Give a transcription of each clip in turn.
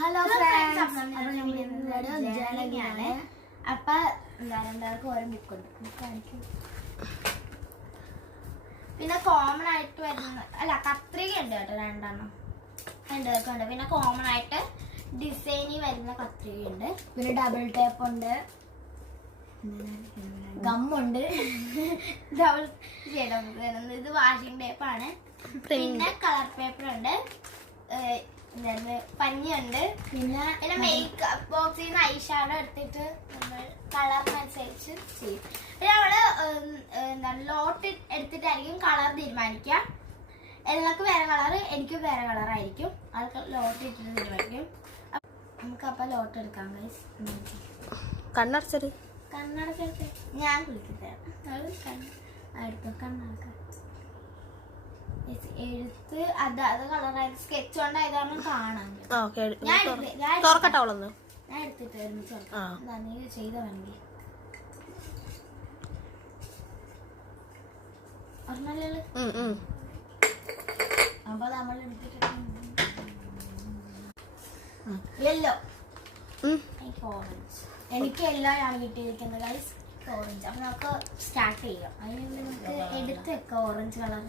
Hello friends, അപ്പൊ രണ്ടാൾക്കും ഓരോ ബുക്കുണ്ട്. പിന്നെ കോമൺ ആയിട്ട് വരുന്ന കത്രിക ഉണ്ട് കേട്ടോ, രണ്ടുപേർക്കും ഉണ്ട്. പിന്നെ കോമൺ ആയിട്ട് ഡിസൈനിൽ വരുന്ന കത്രിക ഉണ്ട്. പിന്നെ ഡബിൾ ടേപ്പ് ഉണ്ട്, ഗമ്മുണ്ട്, ഡബിൾ ഇത് വാഷിംഗ് ടേപ്പാണ്. പിന്നെ കളർ പേപ്പർ ഉണ്ട്, പഞ്ഞുണ്ട്. പിന്നെ മേക്കപ്പ് ബോക്സിൽ നിന്ന് ഐ ഷാഡോ എടുത്തിട്ട് നമ്മൾ കളറിനനുസരിച്ച് ചെയ്യും. പിന്നെ നമ്മള് ലോട്ട് എടുത്തിട്ടായിരിക്കും കളർ തീരുമാനിക്കുക. എല്ലാവർക്കും വേറെ കളർ, എനിക്കും വേറെ കളറായിരിക്കും. ആൾക്ക് ലോട്ട് ഇട്ടിട്ട് തീരുമാനിക്കും. നമുക്ക് അപ്പൊ ലോട്ട് എടുക്കാം ഗൈസ്. കണ്ണടച്ചത് കണ്ണടച്ചെടുത്ത് ഞാൻ കുളിക്കട്ടെ. എടുത്തു കണ്ണടക്കാം. എഴുത്ത് അത് കളറായത് സ്കെച്ച് കൊണ്ടായതാണ് കാണാൻ. ഞാൻ എടുത്തിട്ട് നീ ചെയ്ത വേണമെങ്കിൽ അപ്പൊ നമ്മൾ എടുത്തിട്ട് യെല്ലോ, എനിക്ക് ഓറഞ്ച്. എനിക്ക് യെല്ലോ ആണ് കിട്ടിയിരിക്കുന്നത് ഗൈസ്, ഓറഞ്ച്. അപ്പൊ നമുക്ക് സ്റ്റാർട്ട് ചെയ്യാം. അതിന് നമുക്ക് എടുത്ത് വെക്കാം ഓറഞ്ച് കളർ.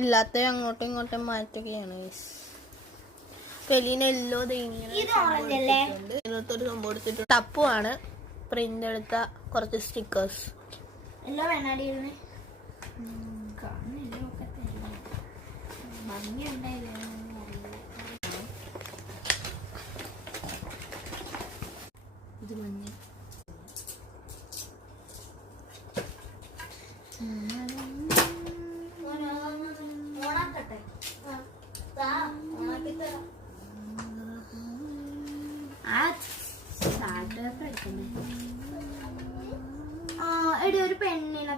ഇല്ലാത്ത അങ്ങോട്ടും ഇങ്ങോട്ടും മാറ്റുകയാണ്. എല്ലോ ഇതിനകത്തൊരു സംഭവം എടുത്തിട്ട് ടപ്പുമാണ്. പ്രിന്റ് എടുത്ത കുറച്ച് സ്റ്റിക്കേഴ്സ്. എല്ലോ വേണാടി ഭംഗിയുണ്ടായില്ല. ഇത് മഞ്ഞ. എടി ഒരു പെണ്ണിനെ